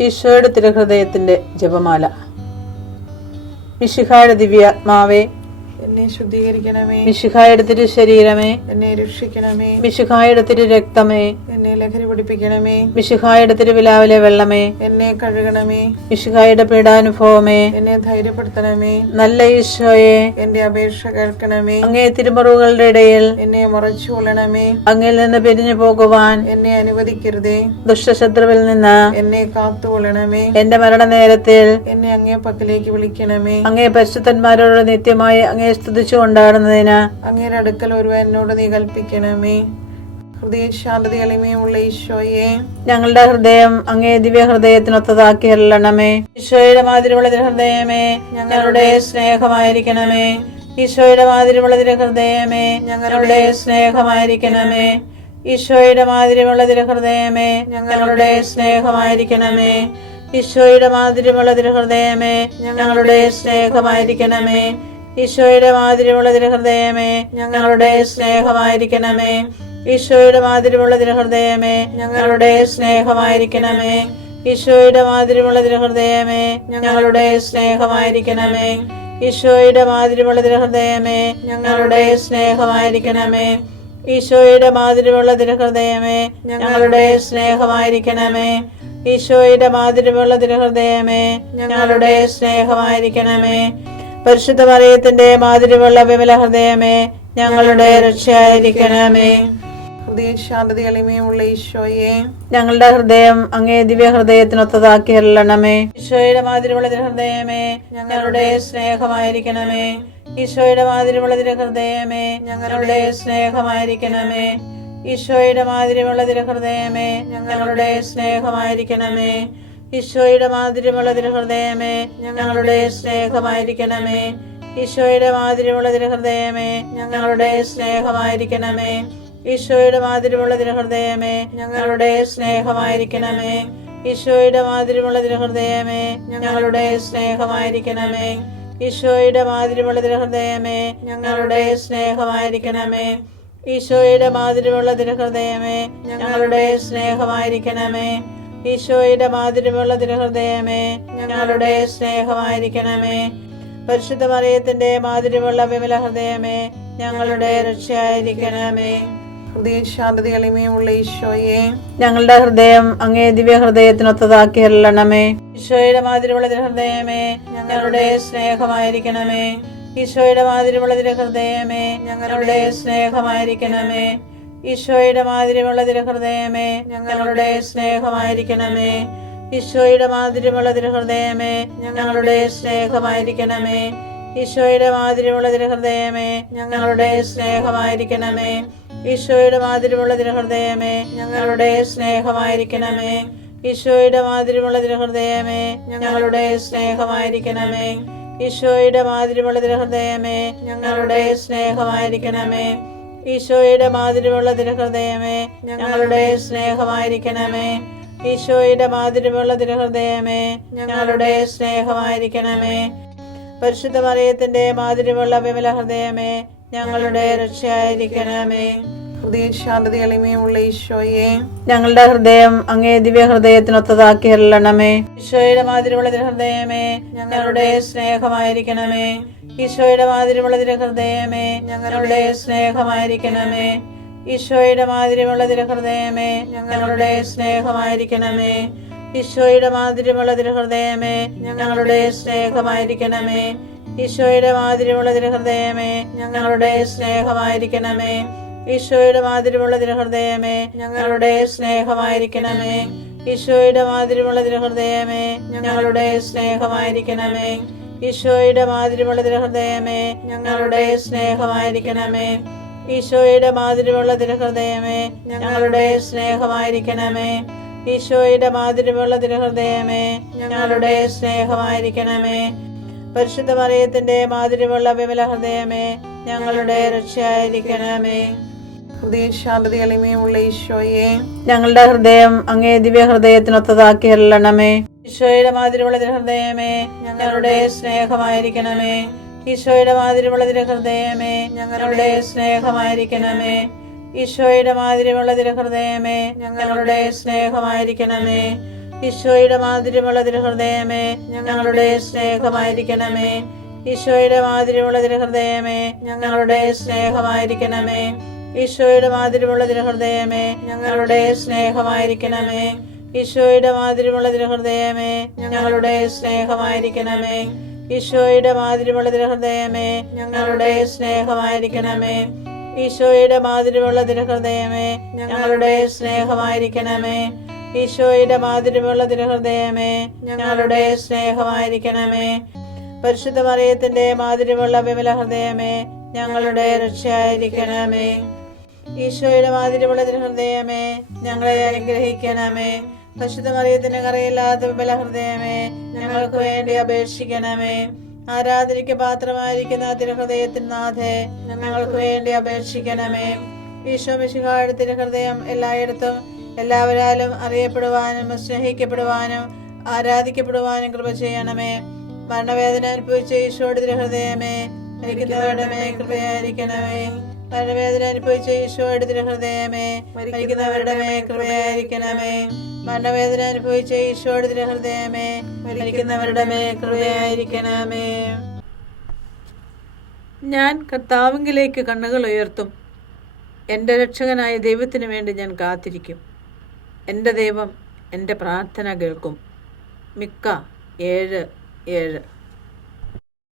ഈശോയുടെ തിരുഹൃദയത്തിന്റെ ജപമാല. മിശിഹായുടെ ദിവ്യാത്മാവേ, എന്നെ ശുദ്ധീകരിക്കണമേ. മിശിഹായുടെ തിരു ശരീരമേ, എന്നെ രക്ഷിക്കണമേ. മിശിഹായുടെ തിരു രക്തമേ, എന്നെ ലഹരി പിടിപ്പിക്കണമേ. മിശിഹായുടെ തിരുവിലാവിലെ വെള്ളമേ, എന്നെ കഴുകണമേ. മിശിഹായുടെ പീഡാനുഭവമേ, എന്നെ ധൈര്യപ്പെടുത്തണമേ. നല്ല ഈശോയെ, എന്റെ അപേക്ഷ കേൾക്കണമേ. അങ്ങേ തിരുമുറിവുകളുടെ ഇടയിൽ എന്നെ മറച്ചു കൊള്ളണമേ. അങ്ങിൽ നിന്ന് പിരിഞ്ഞു പോകുവാൻ എന്നെ അനുവദിക്കരുതേ. ദുഷ്ടശത്രുവിൽ നിന്ന് എന്നെ കാത്തുകൊള്ളണമേ. എന്റെ മരണനേരത്തിൽ എന്നെ അങ്ങേ പക്കലേക്ക് വിളിക്കണമേ. അങ്ങേ പരിശുദ്ധന്മാരോട് നിത്യമായി അങ്ങേ സ്തുതിച്ചു കൊണ്ടാടുന്നതിന് അങ്ങയുടെ അടുക്കൽ ഒരുവൻ എന്നോട് നീ കൽപ്പിക്കണമേ. ഹൃദയശാന്തത എളിമയുള്ള ഈശോയെ, ഞങ്ങളുടെ ഹൃദയം അങ്ങേ ദിവ്യ ഹൃദയത്തിനൊത്തതാക്കി അരുളണമേ. ഈശോയുടെ മാതിരിയുള്ള ഹൃദയമേ, ഞങ്ങളുടെ സ്നേഹമായിരിക്കണമേ. ഈശോയുടെ മാതിരിയുള്ള ഹൃദയമേ, ഞങ്ങളുടെ സ്നേഹമായിരിക്കണമേ. ഈശോയുടെ മാതിരിയുള്ള ഹൃദയമേ, ഞങ്ങളുടെ സ്നേഹമായിരിക്കണമേ. ഈശോയുടെ മാതിരിയുള്ള ഹൃദയമേ, ഞങ്ങളുടെ സ്നേഹമായിരിക്കണമേ. ഈശോയുടെ മാതിരിയുള്ള ഹൃദയമേ, ഞങ്ങളുടെ സ്നേഹമായിരിക്കണമേ. ഈശോയുടെ മാതിരിയുള്ള ഹൃദയമേ, ഞങ്ങളുടെ സ്നേഹമായിരിക്കണമേ. ഈശോയുടെ മാതിരിയുള്ള ഹൃദയമേ, ഞങ്ങളുടെ സ്നേഹമായിരിക്കണമേ. ഈശോയുടെ മാതിരിയുള്ള ഹൃദയമേ, ഞങ്ങളുടെ സ്നേഹമായിരിക്കണമേ. ഈശോയുടെ മാതിരിയുള്ള ഹൃദയമേ, ഞങ്ങളുടെ സ്നേഹമായിരിക്കണമേ. ഈശോയുടെ മാതിരിയുള്ള ഹൃദയമേ, ഞങ്ങളുടെ സ്നേഹമായിരിക്കണമേ. പരിശുദ്ധ മറിയത്തിന്റെ മാതിരിയുള്ള വിമല ഹൃദയമേ, ഞങ്ങളുടെ രക്ഷയായിരിക്കണമേ. ഹൃദയശാന്തത എളിമയുള്ള ഈശോയെ, ഞങ്ങളുടെ ഹൃദയം അങ്ങേ ദിവ്യ ഹൃദയത്തിനൊത്തതാക്കി അരുളണമേ. ഈശോയുടെ മാതിരിയുള്ള ഹൃദയമേ, ഞങ്ങളുടെ സ്നേഹമായിരിക്കണമേ. ഈശോയുടെ മാതിരിയുള്ള ഹൃദയമേ, ഞങ്ങളുടെ സ്നേഹമായിരിക്കണമേ. ഈശോയുടെ മാതിരിയുള്ള ഹൃദയമേ, ഞങ്ങളുടെ സ്നേഹമായിരിക്കണമേ. ഈശോയുടെ മാതിരിയുള്ള ഹൃദയമേ, ഞങ്ങളുടെ സ്നേഹമായിരിക്കണമേ. ഈശോയുടെ മാതിരിയുള്ള ഹൃദയമേ, ഞങ്ങളുടെ സ്നേഹമായിരിക്കണമേ. ഈശോയുടെ മാതിരിയുള്ള ഹൃദയമേ, ഞങ്ങളുടെ സ്നേഹമായിരിക്കണമേ. ഈശോയുടെ മാതിരിയുള്ള ഹൃദയമേ, ഞങ്ങളുടെ സ്നേഹമായിരിക്കണമേ. ഈശോയുടെ മാതിരിയുള്ള ഹൃദയമേ, ഞങ്ങളുടെ സ്നേഹമായിരിക്കണമേ. ഈശോയുടെ മാതിരിയുള്ള ഹൃദയമേ, ഞങ്ങളുടെ സ്നേഹമായിരിക്കണമേ. ഈശോയുടെ മാതിരിയുള്ള ഹൃദയമേ, ഞങ്ങളുടെ സ്നേഹമായിരിക്കണമേ. പരിശുദ്ധ മറിയത്തിന്റെ മാതിരിയുള്ള വിമല ഹൃദയമേ, ഞങ്ങളുടെ രക്ഷയായിരിക്കണമേ. ഹൃദയശാന്തത എളിമയുള്ള ഈശോയെ, ഞങ്ങളുടെ ഹൃദയം അങ്ങേ ദിവ്യ ഹൃദയത്തിനൊത്തതാക്കി അരുളണമേ. ഈശോയുടെ മാതിരിയുള്ള ഹൃദയമേ, ഞങ്ങളുടെ സ്നേഹമായിരിക്കണമേ. ഈശോയുടെ മാതിരിയുള്ള ഹൃദയമേ, ഞങ്ങളുടെ സ്നേഹമായിരിക്കണമേ. ഈശോയുടെ മാതിരിയുള്ള ഹൃദയമേ, ഞങ്ങളുടെ സ്നേഹമായിരിക്കണമേ. ഈശോയുടെ മാതിരിയുള്ള ഹൃദയമേ, ഞങ്ങളുടെ സ്നേഹമായിരിക്കണമേ. ഈശോയുടെ മാതിരിയുള്ള ഹൃദയമേ, ഞങ്ങളുടെ സ്നേഹമായിരിക്കണമേ. ഈശോയുടെ മാതിരിയുള്ള ഹൃദയമേ, ഞങ്ങളുടെ സ്നേഹമായിരിക്കണമേ. ഈശോയുടെ മാതിരിയുള്ള ഹൃദയമേ, ഞങ്ങളുടെ സ്നേഹമായിരിക്കണമേ. ഈശോയുടെ മാതിരിയുള്ള ഹൃദയമേ, ഞങ്ങളുടെ സ്നേഹമായിരിക്കണമേ. ഈശോയുടെ മാതിരിയുള്ള ഹൃദയമേ, ഞങ്ങളുടെ സ്നേഹമായിരിക്കണമേ. ഈശോയുടെ മാതിരിയുള്ള ഹൃദയമേ, ഞങ്ങളുടെ സ്നേഹമായിരിക്കണമേ. പരിശുദ്ധ മറിയത്തിന്റെ മാതിരിയുള്ള വിമല ഹൃദയമേ, ഞങ്ങളുടെ രക്ഷയായിരിക്കണമേ. ഹൃദയശാന്തത എളിമയുള്ള ഈശോയെ, ഞങ്ങളുടെ ഹൃദയം അങ്ങേ ദിവ്യ ഹൃദയത്തിനൊത്തതാക്കി അരുളണമേ. ഈശോയുടെ മാതിരിയുള്ള ഹൃദയമേ, ഞങ്ങളുടെ സ്നേഹമായിരിക്കണമേ. ഈശോയുടെ മാതിരിയുള്ള ഹൃദയമേ, ഞങ്ങളുടെ സ്നേഹമായിരിക്കണമേ. ഈശോയുടെ മാതിരിയുള്ള ഹൃദയമേ, ഞങ്ങളുടെ സ്നേഹമായിരിക്കണമേ. ഈശോയുടെ മാതിരിയുള്ള ഹൃദയമേ, ഞങ്ങളുടെ സ്നേഹമായിരിക്കണമേ. ഈശോയുടെ മാതിരിയുള്ള ഹൃദയമേ, ഞങ്ങളുടെ സ്നേഹമായിരിക്കണമേ. ഈശോയുടെ മാതിരിയുള്ള ഹൃദയമേ, ഞങ്ങളുടെ സ്നേഹമായിരിക്കണമേ. ഈശോയുടെ മാതിരിയുള്ള ഹൃദയമേ, ഞങ്ങളുടെ സ്നേഹമായിരിക്കണമേ. ഈശോയുടെ മാതിരിയുള്ള ഹൃദയമേ, ഞങ്ങളുടെ സ്നേഹമായിരിക്കണമേ. ഈശോയുടെ മാതിരിയുള്ള ഹൃദയമേ, ഞങ്ങളുടെ സ്നേഹമായിരിക്കണമേ. ഈശോയുടെ മാതിരിയുള്ള ഹൃദയമേ, ഞങ്ങളുടെ സ്നേഹമായിരിക്കണമേ. പരിശുദ്ധ മറിയത്തിന്റെ മാതിരിയുള്ള വിമല ഹൃദയമേ, ഞങ്ങളുടെ രക്ഷയായിരിക്കണമേ. ഹൃദയശാന്തത എളിമയുള്ള ഈശോയെ, ഞങ്ങളുടെ ഹൃദയം അങ്ങേ ദിവ്യ ഹൃദയത്തിനൊത്തതാക്കി അരുളണമേ. ഈശോയുടെ മാതിരിയുള്ള ഹൃദയമേ, ഞങ്ങളുടെ സ്നേഹമായിരിക്കണമേ. ഈശോയുടെ മാതിരിയുള്ള ഹൃദയമേ, ഞങ്ങളുടെ സ്നേഹമായിരിക്കണമേ. ഈശോയുടെ മാതിരിയുള്ള ഹൃദയമേ, ഞങ്ങളുടെ സ്നേഹമായിരിക്കണമേ. ഈശോയുടെ മാധുര്യമുള്ള തിരുഹൃദയമേ, ഞങ്ങളുടെ സ്നേഹമായിരിക്കണമേ. ഈശോയുടെ മാധുര്യമുള്ള തിരുഹൃദയമേ, ഞങ്ങളുടെ സ്നേഹമായിരിക്കണമേ. ഈശോയുടെ മാധുര്യമുള്ള തിരുഹൃദയമേ, ഞങ്ങളുടെ സ്നേഹമായിരിക്കണമേ. ഈശോയുടെ മാധുര്യമുള്ള തിരുഹൃദയമേ, ഞങ്ങളുടെ സ്നേഹമായിരിക്കണമേ. ഈശോയുടെ മാധുര്യമുള്ള തിരുഹൃദയമേ, ഞങ്ങളുടെ സ്നേഹമായിരിക്കണമേ. ഈശോയുടെ മാധുര്യമുള്ള തിരുഹൃദയമേ, ഞങ്ങളുടെ സ്നേഹമായിരിക്കണമേ. ഈശോയുടെ മാധുര്യമുള്ള തിരുഹൃദയമേ, ഞങ്ങളുടെ സ്നേഹമായിരിക്കണമേ. പരിശുദ്ധ മറിയത്തിന്റെ മാധുര്യമുള്ള വിമല ഹൃദയമേ, ഞങ്ങളുടെ രക്ഷയായിരിക്കണമേ. ഈശോയുടെ മാധുര്യമുള്ള തിരുഹൃദയമേ, ഞങ്ങളെ അനുഗ്രഹിക്കണമേ. പരിശുദ്ധ മറിയത്തിന്റെ കറയില്ലാത്ത വിമല ഹൃദയമേ, ഞങ്ങൾക്ക് വേണ്ടി അപേക്ഷിക്കണമേ. ആരാധനയ്ക്ക് പാത്രമായിരിക്കുന്ന തിരുഹൃദയത്തിൻ നാഥേ, ഞങ്ങൾക്ക് വേണ്ടി അപേക്ഷിക്കണമേ. ഈശോ മിശിഹായുടെ തിരുഹൃദയം എല്ലായിടത്തും എല്ലാവരാലും അറിയപ്പെടുവാനും സ്നേഹിക്കപ്പെടുവാനും ആരാധിക്കപ്പെടുവാനും കൃപ ചെയ്യണമേ. മരണവേദന അനുഭവിച്ച ഈശോയുടെ തിരുഹൃദയമേ, മരിക്കുന്നവരുടെ മേൽ കൃപയായിരിക്കണമേ. മരണവേദന അനുഭവിച്ച ഈശോയുടെ തിരുഹൃദയമേ, മരിക്കുന്നവരുടെ മേൽ കൃപയായിരിക്കണമേ. മരണവേദന അനുഭവിച്ച ഈശോയുടെ തിരുഹൃദയമേ, മരിക്കുന്നവരുടെ മേൽ കൃപയായിരിക്കണമേ. ഞാൻ കർത്താവിലേക്ക് കണ്ണുകൾ ഉയർത്തും. എൻ്റെ രക്ഷകനായ ദൈവത്തിനു വേണ്ടി ഞാൻ കാത്തിരിക്കും. എൻ്റെ ദൈവം എൻ്റെ പ്രാർത്ഥന കേൾക്കും. മിക്ക 7:7.